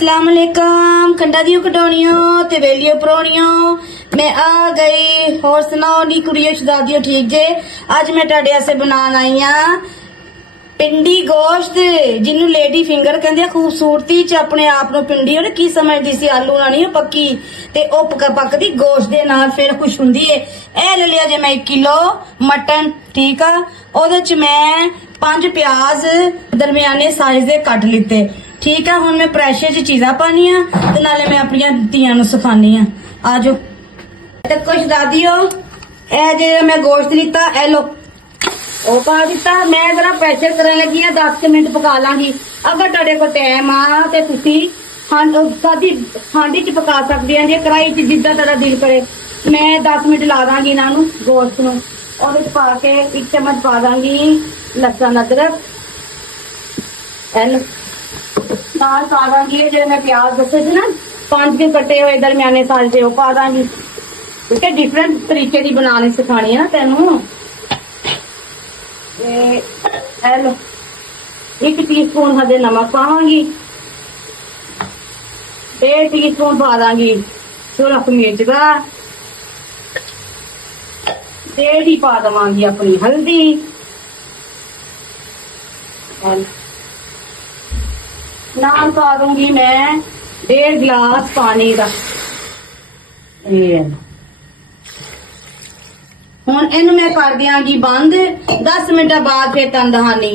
अस्सलाम वालेकुम खंडा दियो कटोनियो ते वेलियो परोनियो मैं आ गई। होर सुनाओ नी कुड़ियो शदादियो ठीक जे। अज मैं तुहाडे वास्ते बनान आई हां पिंडी गोश्त जिन्नू लेडी फिंगर कहंदे। खूबसूरती च अपने आप नू पिंडी और की समझदी सी आलू नाल नहीं पक्की ते ओ पकदी गोश्त दे नाल फिर खुश हुंदी है। ए ले लिया जे मैं 1 किलो मटन ठीक आ। ओदे च मैं 5 प्याज दरमियाने साइज दे कट लिते ठीक है। हुण मैं प्रैशर च चीज़ां पानी ते नाले मैं अपनियां धीआं नू सिखानी आ। आ जाओ ते कुछ दादियो ए जे मैं गोश्त लिता ए लो ओ पा दिता। मैं जरा प्रैशर करन लगी हां 10 मिनट पका लांगी। अगर तुहाडे कोल टाइम आ ते तुसीं हांडी च पका सकदे आ जे कढ़ाई च जिद्दां तुहाडा दिल करे। मैं 10 मिनट ला दांगी इन्हां नू गोश्त नू। ओदे च पा के 1 चम्मच पा दांगी लहसुन अदरक नाल पा दांगी जो मैं प्याज दसे थे ना 5 के कटे हुए दरमियाने साइज के पा दांगी। ठीक है डिफरेंट तरीके की बनाने सिखानी है ना तेनू। लो 1 टीस्पून हदे नमक पावांगी 1.5 टीस्पून पा दांगी सूरख मिर्च का 1.5 ही पा दवांगी अपनी हल्दी नाल पा दूंगी मैं 1.5 गिलास पानी का। हुण इनू मैं कर दियांगी बंद 10 मिनट बाद फिर तुहानू दहानी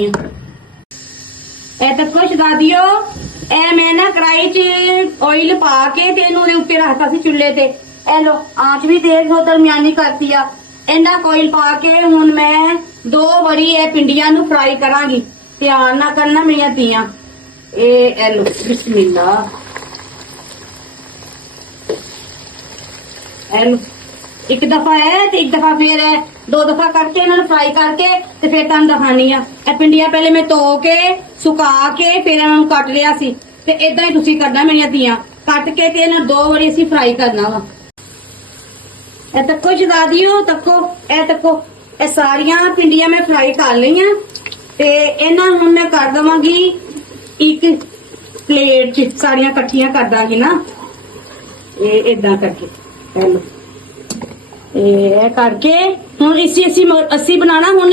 है। तो कुछ दादियो ए मैं ना कढ़ाई च ऑयल पा के ते इनू उत्ते रखता सी चुल्हे ते। ए लो आंच भी तेज हो दरमियानी करती आ। इन्ना ऑयल पा के हुण मैं 2 बारी ए पिंडियां नू फ्राई करांगी। ध्यान ना करना मेरियां धीआं। ए लो बिस्मिल्लाह लो 1 दफा है ते 1 दफा फिर है 2 दफा करके इन्होंने फ्राई करके ते फिर तुहानू दिखानी आ। ए पिंडियां पहले मैं धो के सुका के फिर इन्होंने कट लिया सी ते इदां ही तुसीं करना मेरियां धीआं। कट के ते इन्होंने 2 बारी असीं फ्राई करना वा। ए तक्को शदादियो तक्को ए तक्को ए सारियां पिंडियां मैं फ्राई कर लईआं ते इन्हां हुण मैं कर दवांगी एक प्लेट च सारियां कट्ठियां कर दांगी ना ये इदां करके। हेलो ये करके हुण असी बनाना हुण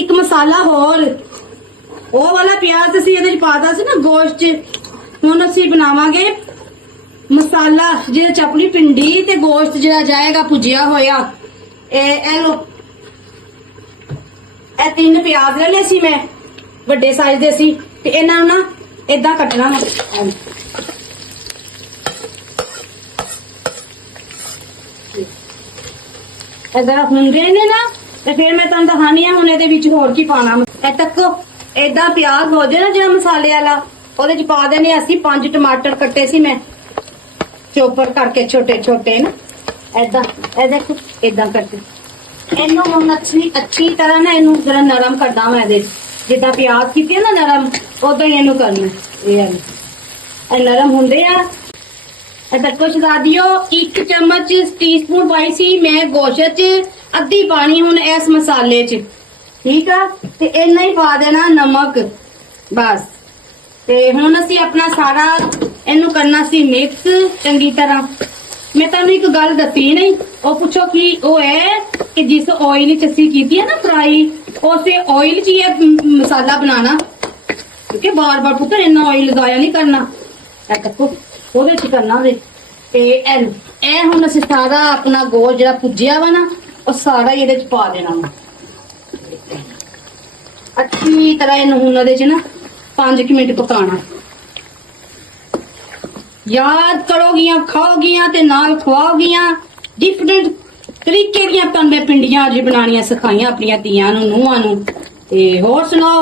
एक मसाला होर ओ वाला प्याज असी इहदे च पादा सी ना गोश्त च। हुण असी बनावांगे मसाला जिहदे च अपनी पिंडी ते गोश्त जिहड़ा जाएगा भुजिया होया। ए लो ए 3 प्याज ले सी मैं ਵੱਡੇ ਸਾਈਜ਼ ਦੇ ਸੀ ਤੇ ਇਹਨਾਂ ਨੂੰ ਨਾ ਇਦਾਂ ਕੱਟਣਾ ਵਾ। ਇਦਾਂ ਹੁੰਦੇ ਨੇ ਨਾ ਤੇ ਫਿਰ ਮੈਂ ਤੁਹਾਨੂੰ ਦਿਖਾਣੀ ਆ ਹੁਣ ਇਹਦੇ ਵਿੱਚ ਹੋਰ ਕੀ ਪਾਣਾ। ਇਹ ਤੱਕ ਇਦਾਂ ਪਿਆਜ਼ ਹੋ ਜਾਏ ਨਾ ਜਿਹੜਾ ਮਸਾਲੇ ਵਾਲਾ ਉਹਦੇ ਚ ਪਾ ਦੇਣੇ ਅਸੀਂ 5 ਟਮਾਟਰ ਕੱਟੇ ਸੀ ਮੈਂ ਚੋਪਰ ਕਰਕੇ ਛੋਟੇ ਛੋਟੇ ਨਾ ਇਦਾਂ ਇਹ ਦੇਖੋ ਇਦਾਂ ਕਰਕੇ ਇਹਨੂੰ ਹੁਣ ਅੱਛੀ ਤਰ੍ਹਾਂ ਨਾ ਇਹਨੂੰ ਜਰਾ ਨਰਮ ਕਰਦਾ ਮੈਂ ਇਹਦੇ जिदा प्याज की ना नरम उदा ही करना। ये नरम होंगे आ। कुछ दादियो 1 चम्मच टीस्पून पाई सी मैं गोश्त च अद्धी पानी हुण इस मसाले च ठीक आ ते इन्ना ही पा देना नमक बस। ते हुण असी अपना सारा इनू करना सी मिक्स चंगी तरह। मैं तुहानू एक गल दसी नहीं वो पूछो कि वो है कि जिस ऑयल च असी कीती है ना फ्राई उस ऑयल च ही मसाला बनाना क्योंकि बार बार पुत्र इन्ना ऑयल लगाया नहीं करना। देखो ओहदे च करना ते ए हुण असी सारा अपना गोश्त जिहड़ा भुज्जिया वा ना वो सारा ही इहदे च पा देना वा अच्छी तरह। इन्हू हुण इहदे च ना 5 मिनट पकाना। याद करोगियां खाओगियां ते नाल खवाओगियां डिफरेंट तरीके दी तुहानू मैं पिंडियां अज बनानियां सिखाइयां अपनियां धीआं नू नूहां नू। ते होर सुनाओ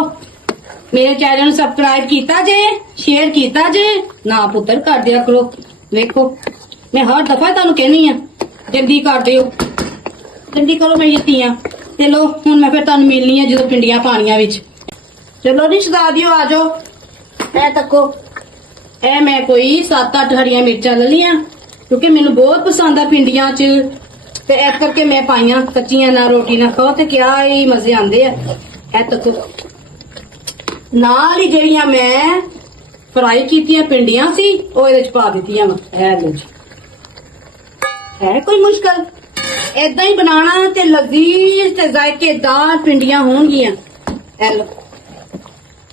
मेरे चैनल नू सबसक्राइब कीता जे शेयर कीता जे ना पुत्तर कर दिया करो। देखो मैं हर दफा तुहानू कहनी आ जल्दी कर दिओ जल्दी करो मेरी धीआं। चलो हुण मैं फिर तुहानू मिलनी आ जदों पिंडियां पानियां विच। चलो नी शदा दिओ आ जाओ। ए तक्को ए मैं कोई 7-8 हरियां मिर्चां ले लियां क्योंकि मैनू बहुत पसंद आ पिंडियां च ते इस करके मैं पाइयां कच्चियां ना रोटी ना खाओ ते क्या ही मजे आंदे आ। ए तक्को नाल ही जेहड़ियां मैं ਫਰਾਈ ਕੀਤੀਆਂ ਪਿੰਡੀਆਂ ਸੀ, ਉਹ ਇਹਦੇ ਚ ਪਾ ਦਿੱਤੀਆਂ ਵਾ। ਇਹ ਲੋ ਜੀ, ਹੈ ਕੋਈ ਮੁਸ਼ਕਲ? ਏਦਾਂ ਹੀ ਬਣਾਣਾ ਤੇ ਲਜ਼ੀਜ਼ ਤੇ ਜ਼ਾਇਕੇਦਾਰ ਪਿੰਡੀਆਂ ਹੋਣਗੀਆਂ। ਇਹ ਲੋ,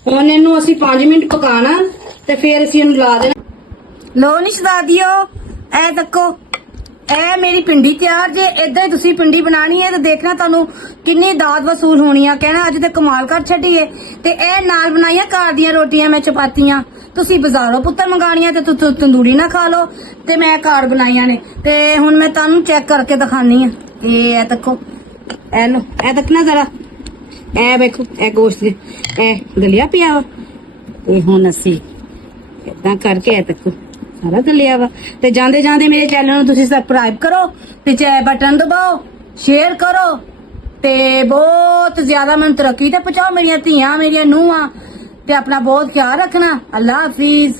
ਹੁਣ ਇਹਨੂੰ ਅਸੀਂ 5 ਮਿੰਟ ਪਕਾਣਾ ਤੇ ਫਿਰ ਅਸੀਂ ਇਹਨੂੰ ਲਾ ਦੇਣਾ। ਲੋ ਨੀ ਸ਼ਦਾਦੀਓ, ਇਹ ਦੇਖੋ, ਇਹ ਮੇਰੀ ਪਿੰਡੀ ਤਿਆਰ ਜੇ। ਏਦਾਂ ਹੀ ਤੁਸੀਂ ਪਿੰਡੀ ਬਣਾਣੀ ਹੈ ਤੇ ਦੇਖਣਾ ਤੁਹਾਨੂੰ ਕਿੰਨੀ ਦਾਦ ਵਸੂਲ ਹੋਣੀ ਆ। ਕਹਿਣਾ ਅੱਜ ਤੇ ਕਮਾਲ ਕਰ ਛੱਡੀਏ। ਤੇ ਇਹ ਨਾਲ ਬਣਾਈਆਂ ਘਰ ਦੀਆਂ ਰੋਟੀਆਂ ਮੈਂ ਚਪਾਤੀਆਂ। ਤੁਸੀਂ ਬਾਜ਼ਾਰੋਂ ਪੁੱਤਰ ਮੰਗਾਣੀਆਂ ਤੇ ਤੁਸੀਂ ਤੰਦੂਰੀ ਨਾ ਖਾ ਲਓ, ਤੇ ਮੈਂ ਘਰ ਬਣਾਈਆਂ ਨੇ। ਤੇ ਹੁਣ ਮੈਂ ਤੁਹਾਨੂੰ ਚੈੱਕ ਕਰਕੇ ਦਿਖਾਨੀ ਆ। ਇਹ ਦੇਖੋ, ਇਹਨੂੰ ਇਹ ਦੇਖਣਾ ਜ਼ਰਾ, ਇਹ ਵੇਖੋ, ਇਹ ਗੋਸ਼ਤ ਇਹ ਗਲਿਆ ਪਿਆ ਵਾ। ਤੇ ਹੁਣ ਅਸੀਂ ਏਦਾਂ ਕਰਕੇ ਇਹ ਦੇਖੋ ਸਾਰਾ ਗਲਿਆ ਵਾ। ਤੇ ਜਾਂਦੇ ਜਾਂਦੇ ਮੇਰੇ ਚੈਨਲ ਨੂੰ ਤੁਸੀਂ ਸਬਸਕ੍ਰਾਈਬ ਕਰੋ ਤੇ ਚਾਹੇ ਬਟਨ ਦਬਾਓ, ਸ਼ੇਅਰ ਕਰੋ ਤੇ ਬਹੁਤ ਜ਼ਿਆਦਾ ਮੈਨੂੰ ਤਰੱਕੀ ਤੇ ਪਹੁੰਚਾਓ, ਮੇਰੀਆਂ ਧੀਆਂ, ਮੇਰੀਆਂ ਨੂੰਹਾਂ। ਤੇ ਆਪਣਾ ਬਹੁਤ ਖਿਆਲ ਰੱਖਣਾ। ਅੱਲਾ ਹਾਫਿਜ਼।